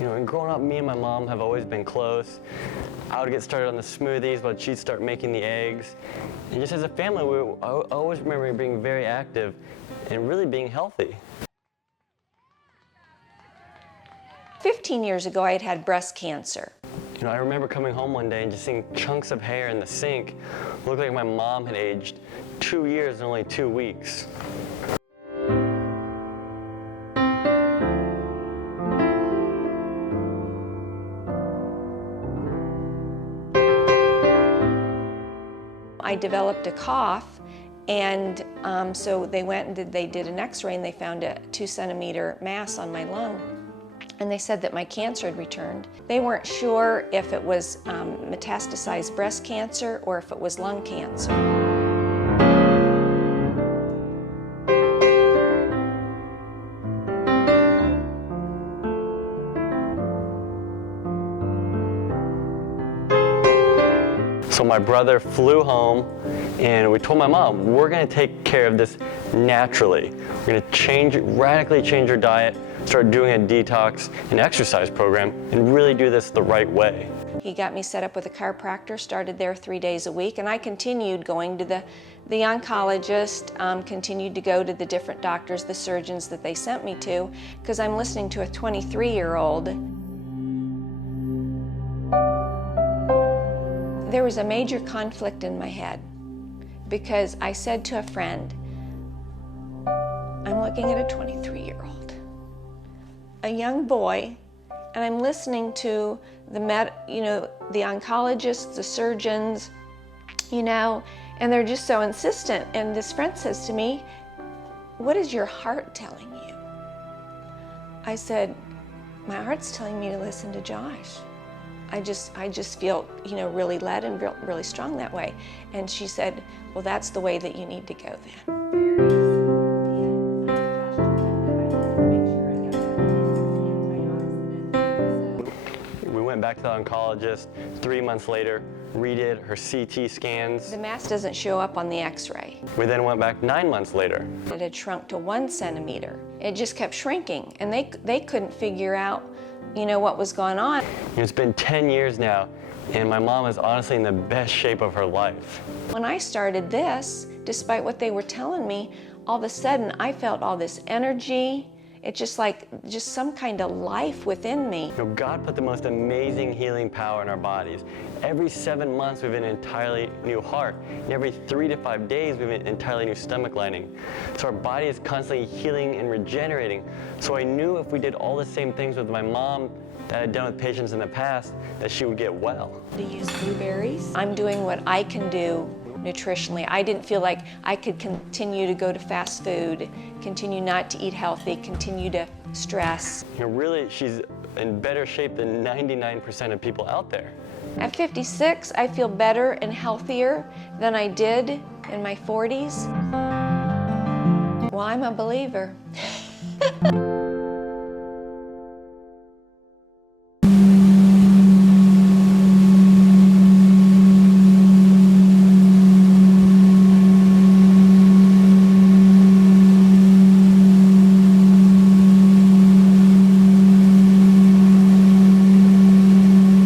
You know, and growing up, me and my mom have always been close. I would get started on the smoothies, but she'd start making the eggs. And just as a family, I always remember being very active and really being healthy. 15 years ago, I had had breast cancer. You know, I remember coming home one day and just seeing chunks of hair in the sink. It looked like my mom had aged 2 years in only 2 weeks. I developed a cough, and so they went and they did an x-ray, and they found a 2-centimeter mass on my lung. And they said that my cancer had returned. They weren't sure if it was metastasized breast cancer or if it was lung cancer. So my brother flew home, and we told my mom, we're going to take care of this naturally. We're going to radically change our diet, start doing a detox and exercise program, and really do this the right way. He got me set up with a chiropractor, started there 3 days a week, and I continued going to the oncologist, continued to go to the different doctors, the surgeons that they sent me to, because I'm listening to a 23-year-old. There was a major conflict in my head because I said to a friend, I'm looking at a 23-year-old, a young boy, and I'm listening to the oncologists, the surgeons, and they're just so insistent. And this friend says to me, what is your heart telling you? I said, my heart's telling me to listen to Josh. I just feel, really led and really strong that way. And she said, well, that's the way that you need to go then. We went back to the oncologist 3 months later, redid her CT scans. The mass doesn't show up on the x-ray. We then went back 9 months later. It had shrunk to 1 centimeter. It just kept shrinking, and they couldn't figure out what was going on. It's been 10 years now, and my mom is honestly in the best shape of her life. When I started this, despite what they were telling me, all of a sudden I felt all this energy. It's just some kind of life within me. God put the most amazing healing power in our bodies. Every 7 months we have an entirely new heart, and every 3 to 5 days we have an entirely new stomach lining. So our body is constantly healing and regenerating. So I knew if we did all the same things with my mom that I had done with patients in the past, that she would get well. To use blueberries. I'm doing what I can do nutritionally. I didn't feel like I could continue to go to fast food, continue not to eat healthy, continue to stress. Really, she's in better shape than 99% of people out there. At 56, I feel better and healthier than I did in my 40s. Well, I'm a believer.